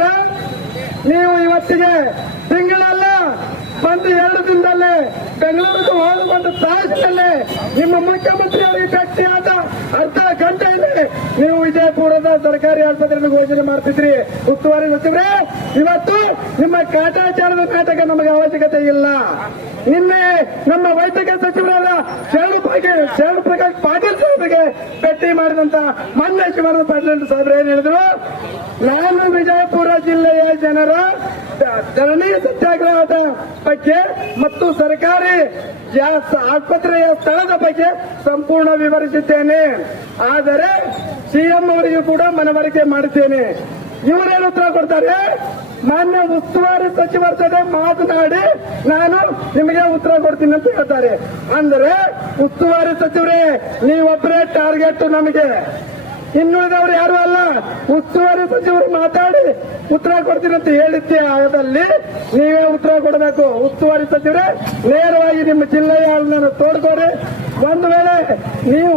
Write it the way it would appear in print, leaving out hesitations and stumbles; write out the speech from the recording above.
ಕಂಡ್ರೆ ನೀವು ಇವತ್ತಿಗೆ ತಿಂಗಳಲ್ಲ ಬಂದು 2 ದಿನದಲ್ಲಿ ಬೆಂಗಳೂರಿಗೆ ಹೋಗುವಂತ ತಾಸಿನಲ್ಲಿ ನಿಮ್ಮ ಮುಖ್ಯಮಂತ್ರಿ ಅವರಿಗೆ ಭೇಟಿಯಾದ ಅರ್ಧ ಗಂಟೆಯಲ್ಲಿ ನೀವು ವಿಜಯಪುರದ ಸರ್ಕಾರಿ ಆಸ್ಪತ್ರೆಯಲ್ಲಿ ಘೋಷಣೆ ಮಾಡ್ತಿದ್ರಿ. ಉಸ್ತುವಾರಿ ಸಚಿವರೇ, ಇವತ್ತು ನಿಮ್ಮ ಕಾಟಾಚಾರದ ನಾಟಕ ನಮಗೆ ಅವಶ್ಯಕತೆ ಇಲ್ಲ. ನಿನ್ನೆ ನಮ್ಮ ವೈದ್ಯಕೀಯ ಸಚಿವರಾದ ಶರಣ ಪ್ರಕಾಶ್ ಪಾಟೀಲ್ ಸಾಹೇಬರಿಗೆ ಭೇಟಿ ಮಾಡಿದಂತ ಮೊನ್ನೆ ಶಿವಾನಂದ ಪಾಟೀಲ್ ಸಾಹೇಬ್ರು ಏನ್ ಹೇಳಿದ್ರು, ನಾನು ವಿಜಯಪುರ ಜಿಲ್ಲೆಯ ಜನರ ಧರಣಿ ಸತ್ಯಾಗ್ರಹದ ಬಗ್ಗೆ ಮತ್ತು ಸರ್ಕಾರಿ ಆಸ್ಪತ್ರೆಯ ಸ್ಥಳದ ಬಗ್ಗೆ ಸಂಪೂರ್ಣ ವಿವರಿಸಿದ್ದೇನೆ. ಆದರೆ ಸಿಎಂ ಅವರಿಗೂ ಕೂಡ ಮನವರಿಕೆ ಮಾಡುತ್ತೇನೆ. ಇವರೇನು ಉತ್ತರ ಕೊಡ್ತಾರೆ, ಮಾನ್ಯ ಉಸ್ತುವಾರಿ ಸಚಿವರ ಜೊತೆ ಮಾತನಾಡಿ ನಾನು ನಿಮಗೆ ಉತ್ತರ ಕೊಡ್ತೀನಿ ಅಂತ ಹೇಳ್ತಾರೆ. ಅಂದ್ರೆ ಉಸ್ತುವಾರಿ ಸಚಿವರೇ, ನೀವೊಬ್ಬರೇ ಟಾರ್ಗೆಟ್ ನಮಗೆ, ಇನ್ನುಳಿದವರು ಯಾರು ಅಲ್ಲ. ಉಸ್ತುವಾರಿ ಸಚಿವರು ಮಾತಾಡಿ ಉತ್ತರ ಕೊಡ್ತೀನಿ ಅಂತ ಹೇಳಿದ್ದೆ ಆದಲ್ಲಿ ನೀವೇ ಉತ್ತರ ಕೊಡಬೇಕು. ಉಸ್ತುವಾರಿ ಸಚಿವರೇ, ನೇರವಾಗಿ ನಿಮ್ಮ ಜಿಲ್ಲೆಯ ತೋಡ್ಕೊಡಿ. ಒಂದು ವೇಳೆ ನೀವು